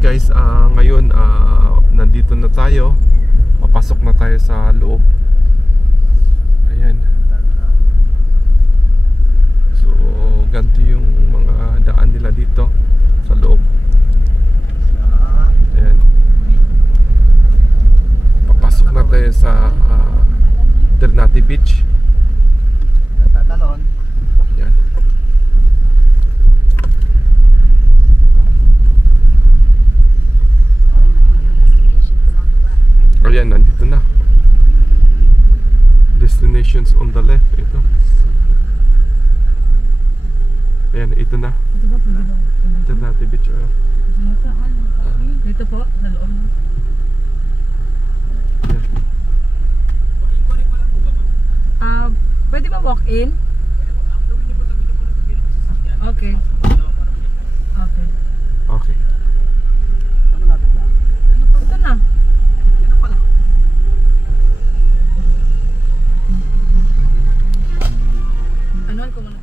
guys, ngayon nandito na tayo. Papasok na tayo sa loob. Ayan. So, ganito yung mga daan nila dito sa loob. Ayan. Papasok na tayo sa Ternate Beach. Ayan. Ayan, nandito na. Destinations on the left. Ito. Ayan, ito na. Ternate Beach. Dito po, sa loob. Pwede ba walk in? Okay. Okay. Okay. Ito na. Anuan ko muna.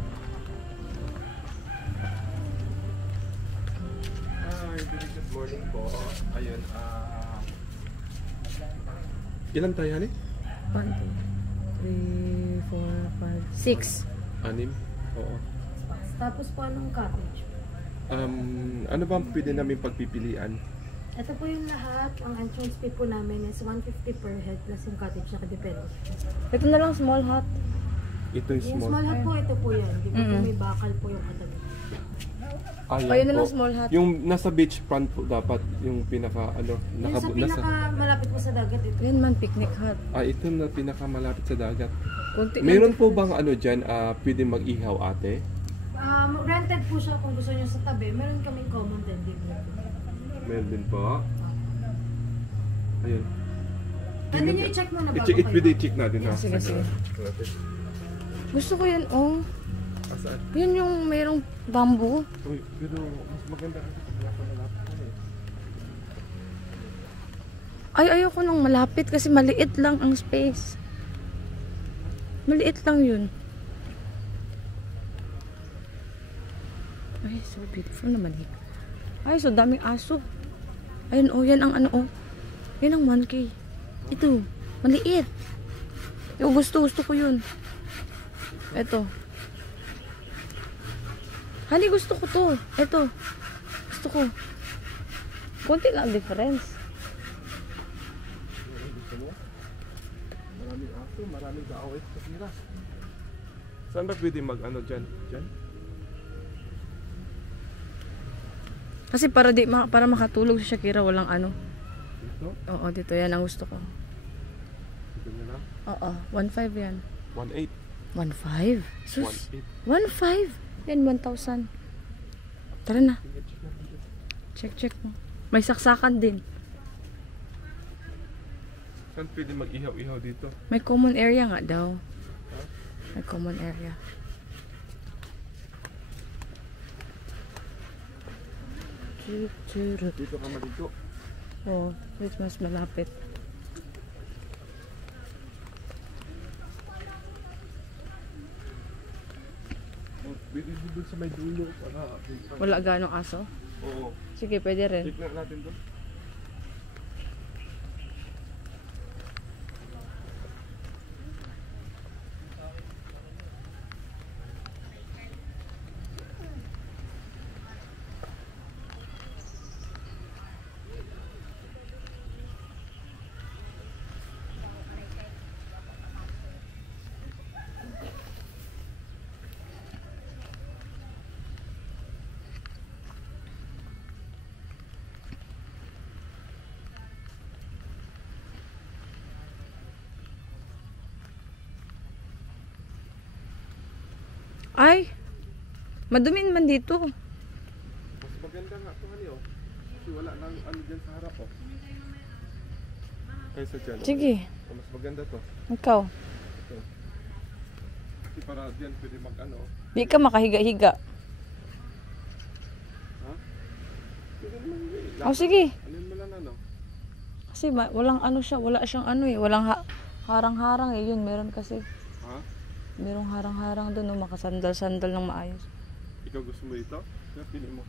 Hi, very good morning po. Ayun, ilan tayo, honey? 1, 2, 3, 4, 5, 6. 6. Oo. Tapos po anong cottage? Ano ba ang pwede namin pagpipilian? Ito po yung lahat. Ang entrance fee po namin is 150 per head plus yung cottage na kadepende. Ito na lang, small hut. Ito yung Yung small. small hut po, ito po yan. Di ba po may bakal po yung katabi. Ayun na lang, small hut. Yung nasa beach front po dapat yung pinaka Yung sa nasa pinaka-malapit po sa dagat ito. Ayun man, picnic hut. ito na pinaka malapit sa dagat. Kunti Meron lang. po bang ano diyan pwede mag-ihaw ate? Rented po siya kung gusto nyo sa tabi. Meron kaming common din. Meron din po. Ayun. Pwede nyo i-check muna bago I-check, kayo. pwede i-check natin ha. Sige, sige. Check natin. Gusto ko yan, oh. Asaan? Yun yung mayroong bamboo. Uy, pero mas maganda kasi pag malapit ka eh. Ay, ayoko nang malapit kasi maliit lang ang space. Maliit lang yun. Ay, so beautiful naman eh. Ay, so daming aso. Ayun, oh, yan ang ano, oh. Yan ang monkey. Ito, maliit. Yung gusto ko yun. Ito. Hani, gusto ko to. Ito. Gusto ko. Kunti lang difference. Gusto mo? Maraming aso, maraming kaawit sa tira. Saan ba pwede mag-ano dyan? Dyan? Kasi para makatulog si Shakira walang ano. Dito? Oo, dito yan ang gusto ko. Dito na lang? Oo, 1.5 yan. 1.8. 1.5? Sus, 1.8. 1.5? Yan, 1,000. Tara na. Check mo. May saksakan din. Saan pwede mag-ihaw-ihaw dito? May common area nga daw. May common area. Dito ka maligo. Oo, dito mas malapit. Pwede dito sa may dulo para... Wala ganong aso? Oo. Sige, pwede rin. Check na natin doon. Ay! Madumi naman dito. Mas maganda nga ito, hani, oh. Kasi wala nang ano dyan sa harap, oh. Kaysa dyan. Sige. Oh, mas maganda to. Ikaw. Ito. Kasi para dyan pwede mag-ano, oh. Di ka makahiga-higa. Ha? Pwede naman yun. Oh, sige. Alin mo lang ano. Kasi walang ano siya, wala siyang ano eh, walang harang-harang eh, yun meron kasi. Ha? Merong harang-harang doon, no, makasandal-sandal ng maayos. Ikaw gusto mo dito? Kaya pili mo.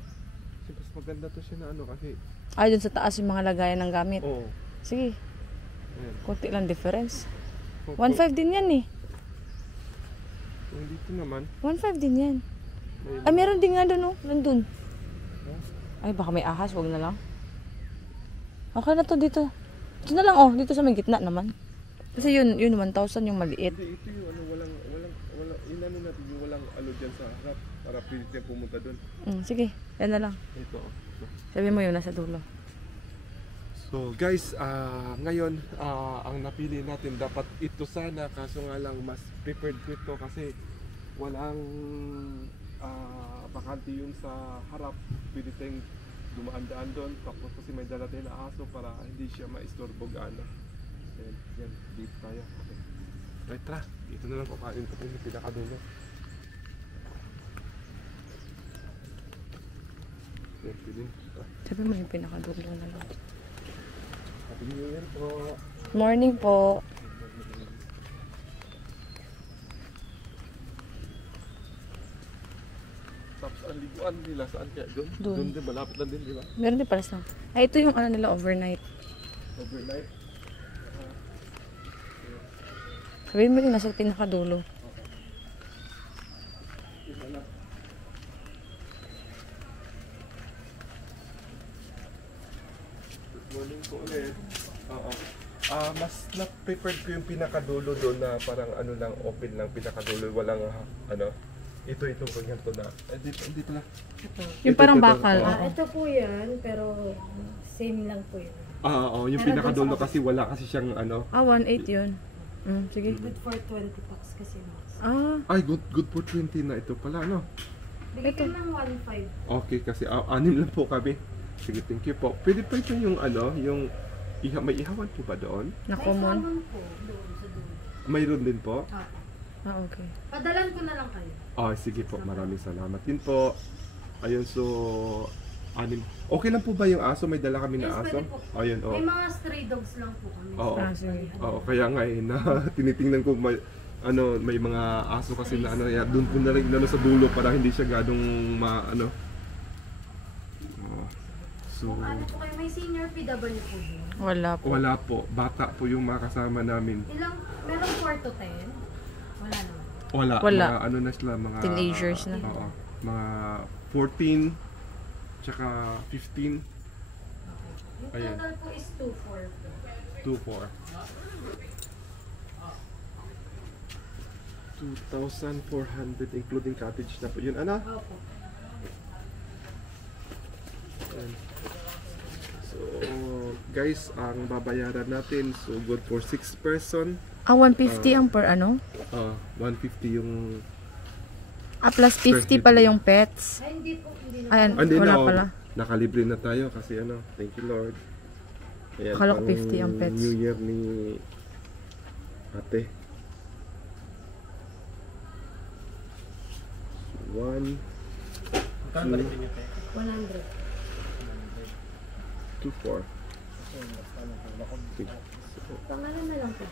Mas maganda to siya na ano kasi. Ay, dun sa taas yung mga lagayan ng gamit. Oo. Sige, Ayan. konti lang difference. Kung- 1.5 din yan eh. Kung dito naman, 1.5 din yan. may Ay, meron din nga dun, oh. Nandun. Huh? Ay, baka may ahas. Wag na lang. Okay na to dito. Ito na lang, oh. Dito sa may gitna naman. Kasi yun 1,000 yung maliit. Hindi, ito yung ano, walang, inano natin yung walang ano dyan sa harap para pwede tayo pumunta doon. Sige, yan na lang. Ito. Sabi mo yun, nasa dulo. So guys, ngayon ang napili natin dapat ito sana, kaso nga lang mas prepared ko ito kasi walang bakante yun sa harap. Pwede tayong dumaan-daan doon, tapos kasi may dala tayo na aso para hindi siya maistorbo gaano. Yan, dito tayo. Okay. Right, tara. Dito na lang kukain ko yung pinakadulo. Yan, pwede. Sabi mo yung pinakadulo na lang. Happy New Year po. Morning po. Tapos ang liguan nila, saan kaya? Doon? Doon. Doon din, malapit lang din, di ba? Meron din pala sa... Ay, ito yung ano nila, overnight. Overnight. Sabi mo yung nasa pinakadulo. Isa na. Good morning po ulit. Oo. Mas na-prepared ko yung pinakadulo doon na parang ano lang, open lang pinakadulo. Walang ano. Ito ganyan to na. Dito na. Yung parang Ito. bakal. Ito po yan, pero same lang po yun. Oo, yung Pero pinakadulo doon sa kasi wala kasi siyang ano. 1.8 yun. Sige. Good for 20 packs kasi mas. Ay, good for 20 na ito pala, no? Bigay ko ng 1.5. Okay, kasi anim lang po kami. Sige, thank you po. Pwede pa ito yung ano, yung may ihawan po ba doon? Na May common. common po doon sa doon. Mayroon din po? Okay. Padalan ko na lang kayo. Sige po, maraming salamat din po. Ayun, so anim. Okay lang po ba yung aso? May dala kami na Yes, aso? pwede po. Ayun, May mga stray dogs lang po kami. Oo. Sige. Oo, kaya nga na tinitingnan ko may mga aso kasi na ano, doon po na rin sa dulo para hindi siya ganong maano. So Kung ano po kayo, may senior PW po doon. Wala po. wala po, bata po yung mga kasama namin. Meron 4 to 10? Wala naman. Wala. Wala. Mga ano na sila, mga Teenagers na. Oo. Mga 14 tsaka 15, Yung Ayan. total po is 2.4 po. 2,400. 2,400 including cottage na po. Yun, ano? Opo. Ayan. So, guys, ang babayaran natin, so good for 6 person. 150 ang per ano? 150 yung... Plus 50 pala yung pets. Ay, hindi po. Hindi na. Ayan, Hindi wala na, pala. nakalibre na tayo kasi ano, thank you Lord. Ayan, Akala ko pang 50 ang pets. New Year ni ate. 1, 100. 2, 4. Pangalan na lang po.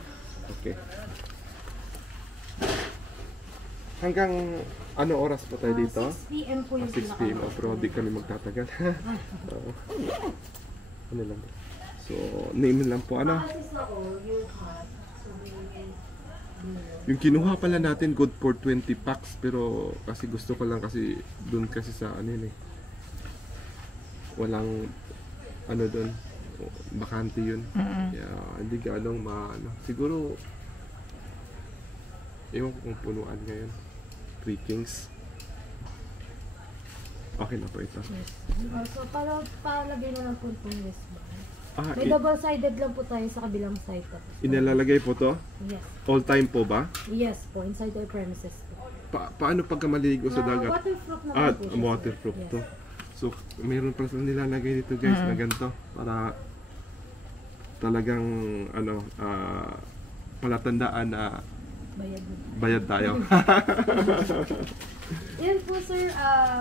Okay. Hanggang ano oras pa tayo dito? 6 p.m. po yung 6 p.m. Pero di kami magtatagal. Oo. Ano lang. So, name lang po ano. Yung kinuha pala natin good for 20 packs pero kasi gusto ko lang kasi doon kasi sa ano yun eh. Walang ano doon, bakante yun. Kaya hindi ganong ano. Siguro ewan ko kung punuan ngayon. 3 Kings. Okay na po ito. So, palagay na lang po itong wristband. i- May double-sided lang po tayo sa kabilang side. Tapos, inalalagay po to? yes. All time po ba? Yes po, inside our premises po. Paano pagka maligo sa dagat? Waterproof naman po siya, sir. Waterproof Yes. to. So, mayroon pa silang nilalagay dito guys na ganito para talagang ano, palatandaan na Bayad mo. bayad tayo. Yan po sir,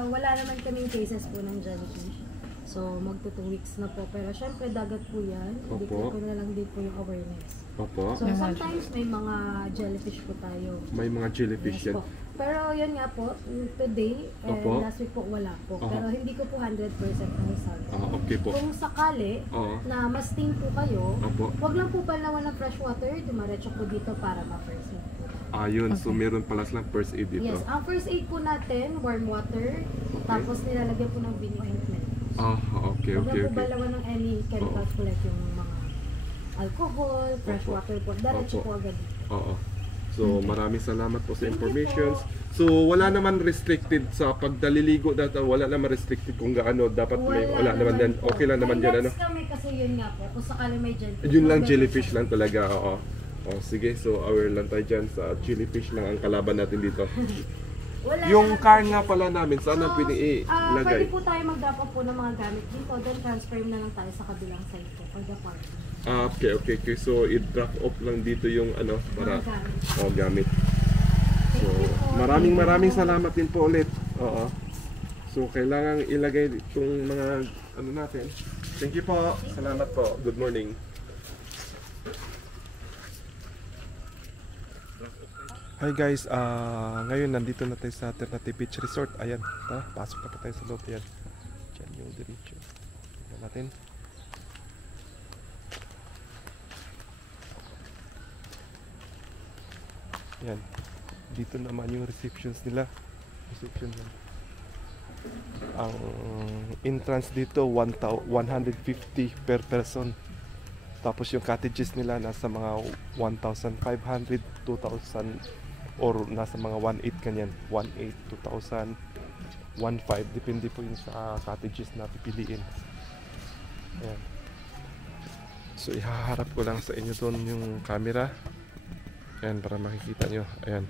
wala naman kaming cases po ng jellyfish. So, magto 2 weeks na po. Pero syempre, dagat po yan. Hindi Opo. ko na lang din po yung awareness. Opo. So, sometimes may mga jellyfish po tayo. May mga jellyfish Yes yan. po. Pero yun nga po, today and Opo. last week po wala po. Aha. Pero hindi ko po 100% nasasabi. Okay po. Kung sakali Oo. na masting po kayo, Opo. wag lang po palawan ng fresh water, dumaretso po dito para ma-first aid po. Ayun, so meron pala silang first aid dito. Yes, ang first aid po natin, warm water, tapos nilalagyan po ng Vini ointment. Okay, Wag okay, lang po okay. balawan ng any chemicals po like yung mga alcohol, fresh Opo. water po. Diretso Opo. po agad dito. Oo. So, maraming salamat po sa information. So, wala naman restricted sa pagdaliligo data, wala naman restricted kung gaano dapat may wala naman din. po. Okay lang naman May diyan ano. nets kami kasi yun nga po, kung sakali may jellyfish. Yun lang jellyfish lang talaga, oo. Oh, sige, so aware lang tayo dyan sa jellyfish lang ang kalaban natin dito. Wala Yung na- car nga pala namin, saan ang pwede Pwede ilagay? po tayo mag-drop off po ng mga gamit dito, then transfer na lang tayo sa kabilang side po for the parking. Okay. So, i-drop off lang dito yung ano, para Mga gamit. gamit. So, maraming salamat din po ulit. Oo. So, kailangan ilagay itong mga ano natin. Thank you po. Salamat po. Good morning. Hi guys, ngayon nandito na tayo sa Ternate Beach Resort. Ayan, pasok na po tayo sa loob. Ayan, dyan yung diretso. Tignan natin. Ayan, dito naman yung receptions nila. Reception lang. Ang entrance dito 150 per person. Tapos yung cottages nila nasa mga 1,500, 2,000 or nasa mga 1,800 kanyan. 1,800, 2,000, 1,500. Depende po yun sa cottages na pipiliin. Ayan. So ihaharap ko lang sa inyo doon yung camera. Ayan, para makikita nyo. Ayan.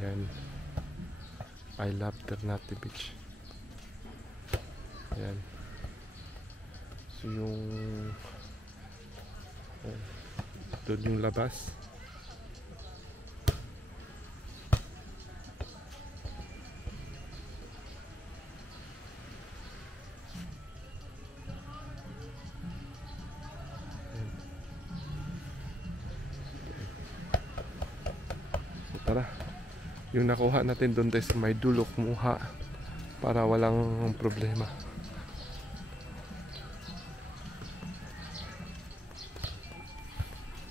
Ayan. I love Ternate Beach. Ayan. So yung doon yung labas. Ayan. So tara. Yung nakuha natin doon tayo sa may dulo kumuha para walang problema.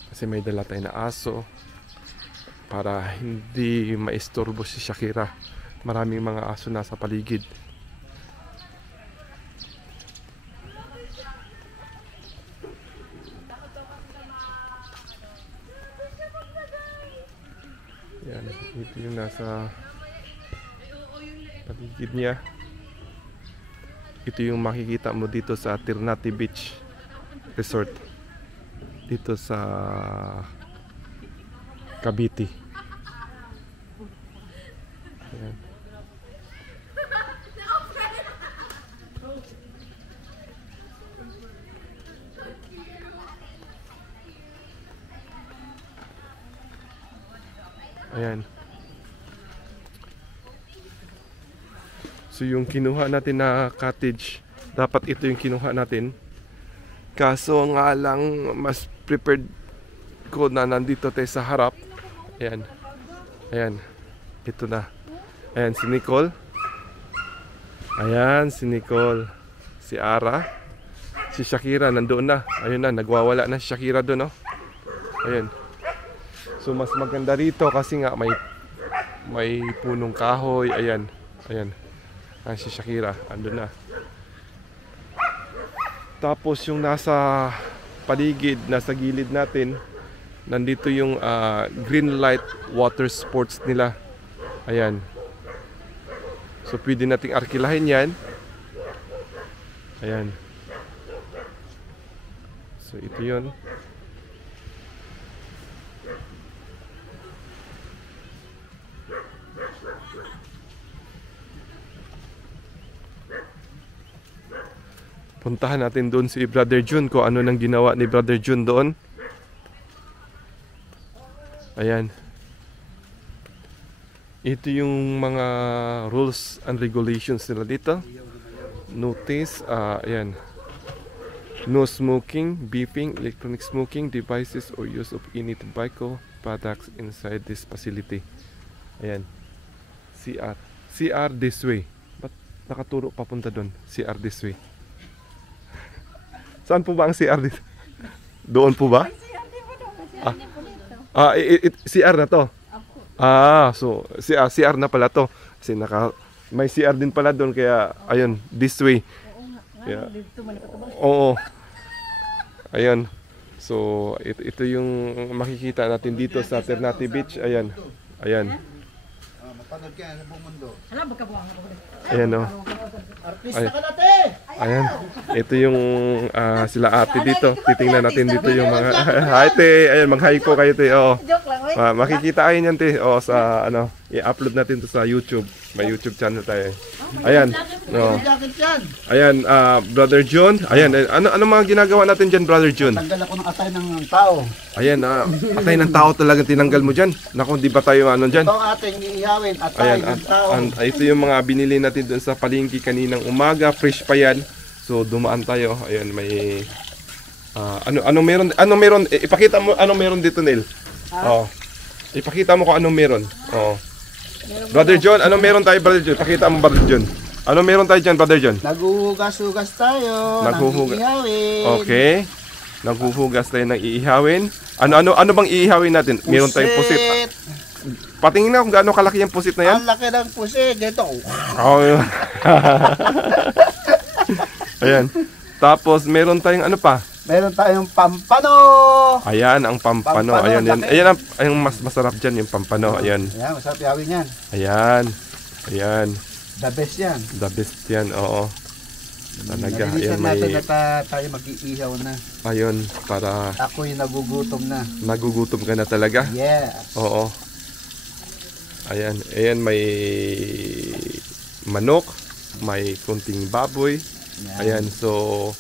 Kasi may dala tayo na aso para hindi maistorbo si Shakira. Maraming mga aso nasa paligid. Yan, ito yung nasa paligid niya. Ito yung makikita mo dito sa Ternate Beach Resort. Dito sa Cavite. Ayan. Ayan. So yung kinuha natin na cottage, dapat ito yung kinuha natin. Kaso nga lang mas prepared ko na nandito tayo sa harap. Ayan. Ayan. Ito na. Ayan si Nicole. Ayan si Nicole. Si Ara. Si Shakira nandoon na. Ayun na, nagwawala na si Shakira doon, no? Ayan. So mas maganda rito kasi nga may punong kahoy. Ayan. Ayan. Ayan si Shakira. Andun na. Tapos yung nasa paligid, nasa gilid natin, nandito yung green light water sports nila. Ayan. So pwede nating arkilahin yan. Ayan. So ito yun. Puntahan natin doon si Brother Jun kung ano nang ginawa ni Brother Jun doon. Ayan. Ito yung mga rules and regulations nila dito. Notice, ayan. No smoking, beeping, electronic smoking devices or use of any tobacco products inside this facility. Ayan. CR. CR this way. Ba't nakaturo papunta doon? CR this way. Saan po ba ang CR dito? Doon po ba? CR na to. So CR na pala to. Kasi may CR din pala doon kaya ayun, this way. Kaya, oo. Ayun. So ito yung makikita natin dito sa Ternate Beach. Ayan. Ayan. Mapanood ka sa buong mundo. Ayan o. Artista ka natin! Ayan. Ito yung sila ate dito. Titingnan natin dito yung mga hi te. Ayan, mag-hi po kayo te. Oh. Makikita kayo niyan te. Oh, sa ano, i-upload natin to sa YouTube. May YouTube channel tayo. Ayan. Oh. Jacket yan! Ayan, Brother John. Ayan, ano mga ginagawa natin diyan, Brother John? Tanggal ako ng atay ng tao. Ayan, atay ng tao talaga tinanggal mo diyan. Naku, di ba tayo ano diyan? Ito ang ating iihawin, atay Ayan, ng tao. ito yung mga binili natin doon sa palengke kaninang umaga, fresh pa yan. So dumaan tayo. Ayan, may anong meron? Ipakita mo anong meron dito, Neil. Oh. Ipakita mo kung anong meron. Oh. Brother John, anong meron tayo, Brother John? Pakita mo, Brother John. Anong meron tayo diyan, Brother John? Naghuhugas-hugas tayo. Naghuhugas. Ng iihawin. Okay. Naghuhugas tayo ng iihawin. Ano bang iihawin natin? Meron tayong pusit. Patingin na kung gaano kalaki yung pusit na yan. Ang laki ng pusit. Dito. Oh, yun. Ayan. Tapos meron tayong ano pa? Meron tayong pampano. Ayan ang pampano. Pampano, Ayan, yan. laki. Ayan ang mas masarap diyan yung pampano. Ayan. Ayan, masarap ihawin yan. Ayan. Ayan. The best yan. The best yan. Oo. Talaga. Ayan, Nalilisan natin may na tayo mag-iihaw na. ayun para Ako'y nagugutom na. nagugutom ka na talaga. Yes. Oo. Ayan. Ayan may manok, may kunting baboy. Ayan, so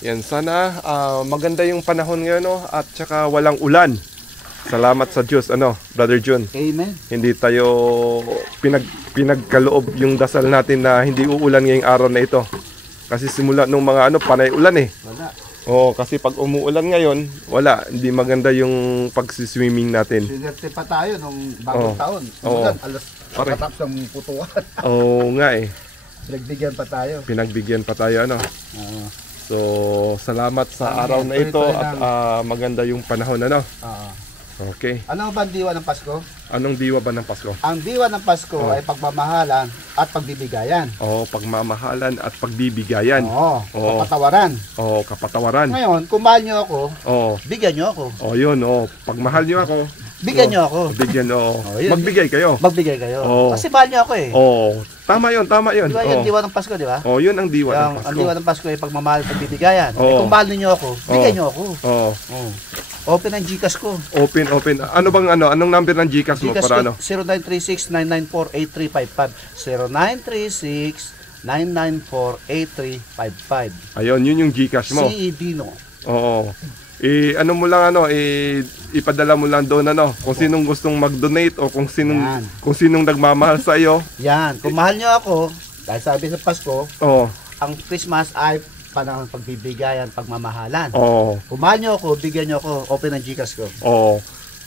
yan, sana maganda yung panahon ngayon, no? At saka walang ulan. Salamat sa Diyos, ano, Brother John. Amen. Hindi tayo pinagkaloob yung dasal natin na hindi uulan ngayong araw na ito. Kasi simula nung mga panay ulan eh. Wala. Oo, kasi pag umuulan ngayon, wala, hindi maganda yung pagsiswimming natin. Sinerte pa tayo nung bagong taon. Oo. Alas Pare. patapos ng putuan. Oo nga eh, Pinagbigyan pa tayo. pinagbigyan pa tayo, ano. Oo. So, salamat sa araw na ito at maganda yung panahon, ano. Oo. Okay. Ano ba ang diwa ng Pasko? Anong diwa ba ng Pasko? Ang diwa ng Pasko ay pagmamahalan at pagbibigayan. Oo, pagmamahalan at pagbibigayan. Oo. Oo. Kapatawaran. Oo, kapatawaran. Ngayon, kung mahal nyo ako, Oo. bigyan nyo ako. Oo, yun. Oo, pag mahal niyo ako, Bigyan nyo ako. bigyan, oo. Oo, yun. Magbigay kayo. Magbigay kayo. Oo. Kasi mahal nyo ako eh. Oo. Tama yun, tama yun. Di ba yung Oo. diwa ng Pasko, di ba? Oo, yun ang diwa ng Ang Pasko. diwa ng Pasko ay pagmamahal at pagbibigayan. Oo. Eh, kung mahal ninyo ako, bigyan nyo ako. Oo. Oo. Open ang Gcash ko. Open. Ano bang anong number ng GCash mo Gcash para ko 0936-994-8355. 0936-994-8355. Ayun, yun yung GCash mo. Si Dino. Oo. Ano mo lang ipadala mo lang doon kung sinong gustong mag-donate o kung Yan. sinong nagmamahal sa iyo. Yan. Kung mahal nyo ako, dahil sabi sa Pasko, Oo. ang Christmas ay panahon ng pagbibigayan, pagmamahalan. Oo. Kung mahal nyo ako, bigyan nyo ako, open ang Gcash ko. Oo.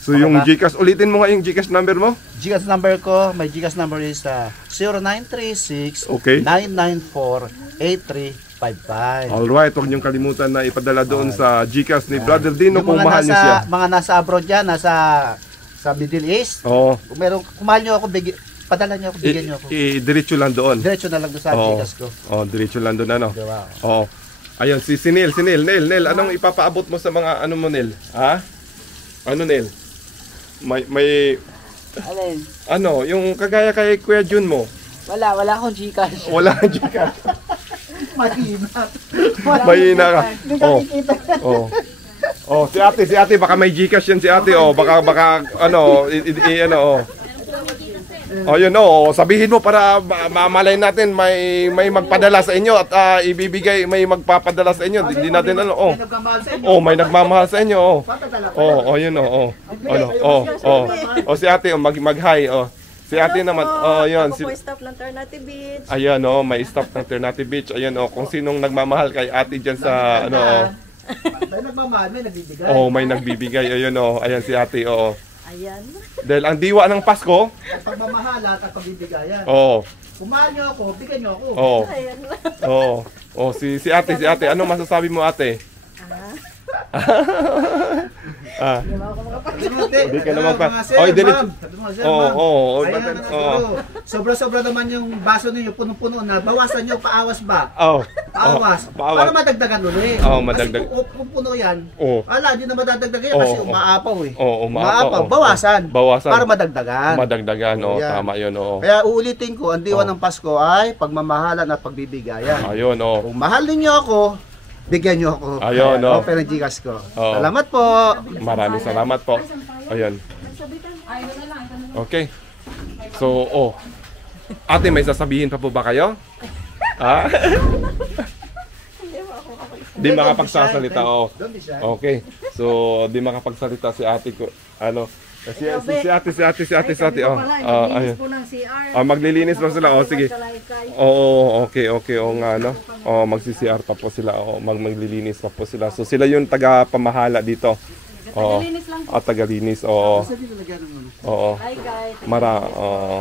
So Okay yung ba? GCash, ulitin mo nga yung GCash number mo. Gcash number ko, my Gcash number is 0936 Okay. 994-8355. Alright, huwag niyong kalimutan na ipadala doon sa GCash ni Brother Dino kung mahal niyo siya. Mga nasa abroad yan, sa Middle East. Oo. Kung mahal nyo ako, padala nyo ako, bigyan nyo ako. Diretso lang doon. Diretso na lang doon sa Oo. Gcash ko. Oh, diretso lang doon Diba? Oo. Ayun, si Neil, Neil, anong ipapaabot mo sa mga ano mo, Neil? Ha? Ano, Neil? May Alin? yung kagaya kay Kuya Jun mo. Wala akong Gcash. Wala kang GCash. Mahina. Mahina ka. Oh. Oh, si ate baka may GCash yan si ate. Oh, baka Oh, yun sabihin mo para mamalay natin may magpadala sa inyo at ibibigay may magpapadala sa inyo. Hindi natin may nagmamahal sa inyo. Yun si ate mag-hi Si ate naman, yun. Ako po staff ng Ternate Beach. Ayan, may staff ng Ternate Beach. Ayan, kung sinong nagmamahal kay ate dyan sa, Dahil nagmamahal, may nagbibigay. Oh, may nagbibigay. Ayun oh. Ayan si ate, oo. Ayan. Dahil ang diwa ng Pasko, Ang pagmamahalan at pagbibigayan. oo. Kung mahal niyo ako, bigyan niyo ako. Oo. Ayan. Oo. Oh, si ate, ano masasabi mo ate? Hindi ka naman pa. Sir, Oy, dili- ma'am. Sabi mo, sir, Oo, ma'am. oo. Kaya Bagan, naman oo. siguro. Sobra-sobra naman yung baso ninyo, punong-puno na. Bawasan nyo, paawas ba? Oo. Paawas. Paawas. Para madagdagan ulit. Oo, madagdag. Kasi kung puno yan, Oo. ala, di na madadagdagan yan kasi Oo. umaapaw eh. Oo, umaapaw, oo. Bawasan. Bawasan. Para madagdagan. Madagdagan, oo. Yan. Tama yun, oo. Kaya uulitin ko, ang diwa Oo. ng Pasko ay pagmamahalan at pagbibigayan. Ayun, oo. Kung mahal ninyo ako, bigyan nyo ako. Ayun, no? Open ang Gcash ko. Oo. Salamat po. Maraming salamat po. Ayun. Okay. So, oh. Ate, may sasabihin pa po ba kayo? Ha? Di makapagsasalita, oo. Don't be shy. Okay. So, di makapagsalita si ate ko. Ano? Si ate, oh. Ayun. po ng CR. Maglilinis pa sila, oh, sige. Oo, okay, oo nga, no? Oh, magsi-CR pa po sila, oh, maglilinis pa po sila. So, sila yung taga-pamahala dito. Oo. Tagalinis lang po. Tagalinis, oo. Sabi ko lagyan ng ano. Oo. Hi guys. Oo.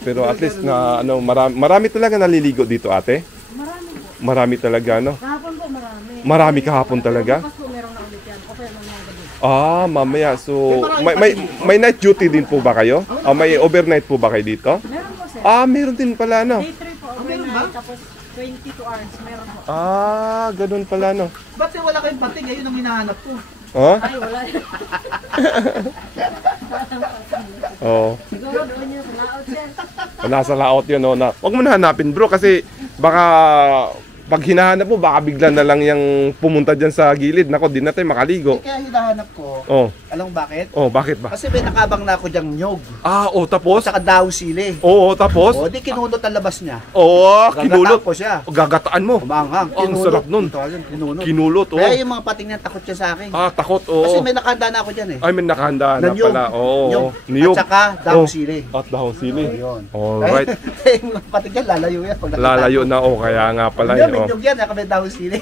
Pero at least na, ano, marami talaga naliligo dito, ate? Marami po. Marami talaga, no? Kahapon po marami. Marami kahapon talaga? Bukas po meron na ulit yan. Okay naman mga gabi. Mamaya. So, may night duty din po ba kayo? May overnight po ba kayo dito? Meron po sir. Meron din pala, no? Day 3 po overnight. Tapos 22 hours meron po. Ganun pala, no? Ba't wala kayong pating? Ayun ang hinahanap ko. Ha? Ay wala. Oo. Siguro doon yung sa laot sir. Nasa laot yun, no? Huwag mo na hanapin, bro, kasi baka pag hinahanap mo, baka bigla na lang yung pumunta dyan sa gilid. Nako, di na tayo makaligo. Kaya hinahanap ko. Oh, Alam mo bakit? bakit ba? Kasi may nakabang na ako dyang nyog. Tapos? Saka daw sili. Oo, tapos? O, di kinunot ang labas niya. Oo, Gagataan kinulot. ko siya. Gagataan mo. Umanghang. Ang sarap nun. Ito, ayun, kinunot. Kinulot, oo. Kaya yung mga pating niya takot siya sa akin. Takot, oo. Kasi may nakahanda na ako dyan eh. Ay, may nakahanda na Nanyog. pala. Oo. Nyog. Niyog. At saka daw Oh. sili. At dahon sili. Ayun. Alright. Kaya yung mga pating yan, lalayo yan. Pag nakita Lalayo ko. na, kaya nga pala. Hindi, may Oh. nyog yan. May daw sili.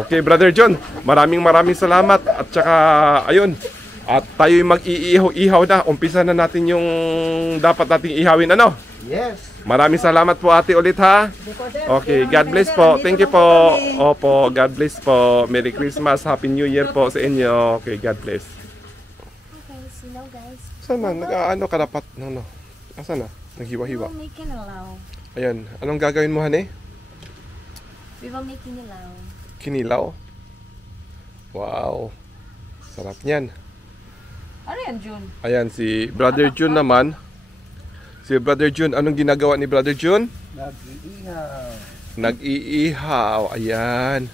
Okay, Brother John. Maraming salamat. At saka, ayun. At tayo'y mag-iihaw-ihaw na. Umpisa na natin yung dapat nating ihawin. Ano? Yes. Maraming salamat po, ate, ulit, ha? Okay, God bless po. Thank you po. Opo, God bless po. Merry Christmas, Happy New Year po sa inyo. Okay, God bless. Okay, so now guys, Saan na? Nag-ano karapat? No. Asan na? Naghiwa-hiwa. we will make kinilaw. Ayan. Anong gagawin mo, hane? We will make kinilaw. Kinilaw. Wow. Sarap niyan. Ano yan, Jun? Ayan, si Brother Jun naman. Si Brother Jun, anong ginagawa ni Brother Jun? Nag-iihaw. Nag-iihaw. Ayan.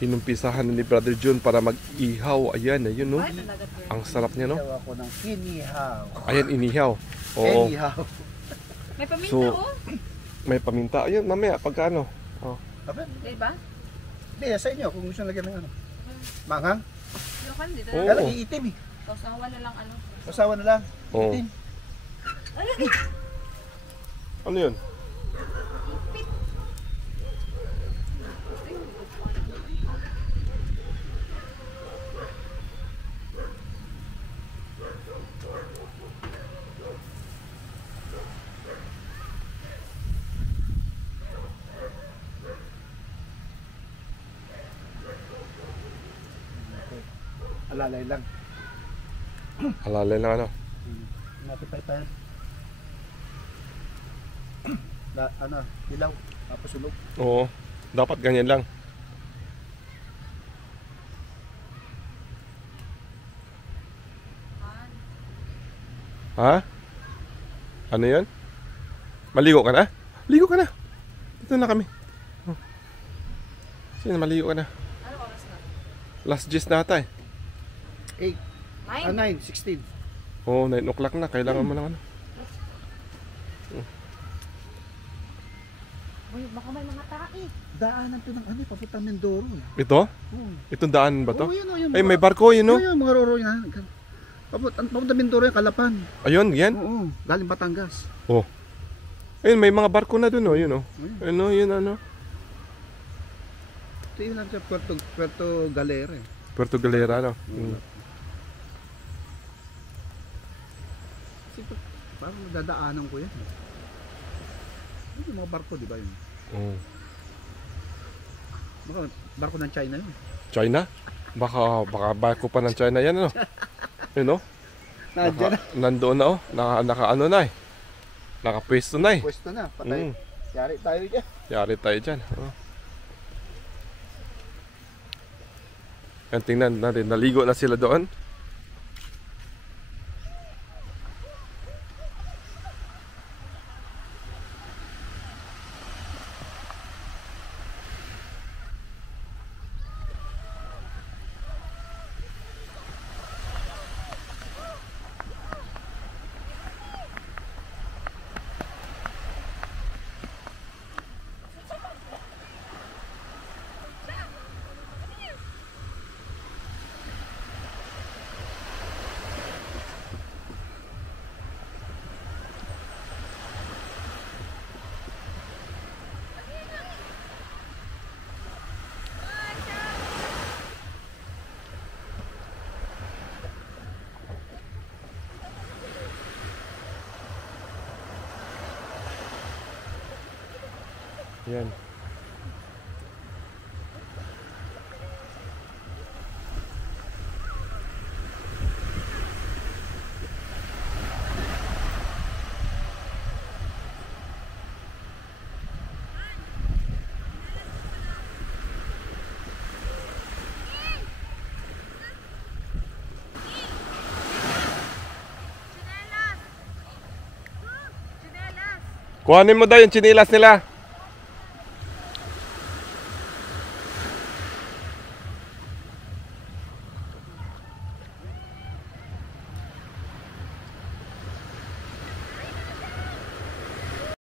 Inumpisahan na ni Brother Jun para mag-ihaw. Ayan, ayun, no? Ang sarap niya, no? Gawa ko ng kinihaw. Ayan, inihaw. Oo. Kinihaw. May paminta, So, may paminta. Ayun, mamaya, pagkano? Oh. Aben, Diba? hindi, sa inyo kung gusto lagyan ng ano. Manghang? Lokan dito. Oo. Kaya iitim eh. Tapos nakuha na lang ano. Masawa na lang. Oo. Itim. Ano yun? Alalay lang. Halalay lang, ano? Natipay pa yan. Ano, ilaw. Tapos sunog. Oo. Dapat ganyan lang. Ha? Ano yun? Maligo ka na? Ligo ka na. Dito na kami. Oh. Sige, maligo ka na. Ano oras na? Last gist na ata eh. 8, 9, 16. Oo, 9 o'clock na. Kailangan mo lang ano. Uy, baka may mga tae. Daanan to ng ano, papunta Mindoro. Ito? Oo. Itong daan ba to? Oo, yun, yun, Ay, may barko yun, no? Yun, mga roro yan. Papunta Mindoro yung Kalapan. Ayun, yan. Oo, galing Batangas. Ayun, may mga barko na dun, oh. Yun, oh. Ano, yun, ano. Tingin lang sa Puerto Galera. Puerto Galera, no? Kasi parang dadaanan ko yan. Yung mga barko, di ba yun? Mm. Baka barko ng China yun. China? Baka barko pa ng China yan, ano? Yun, no? Nandiyan na. Nandoon na, oh. Naka ano na, eh. Nakapwesto na, eh. Pwesto na. Patay. Mm. Yari tayo dyan. Yari tayo dyan. Oh. Yan, tingnan natin. Naligo na sila doon. Yan. Kuhanin mo daw yung chinilas nila.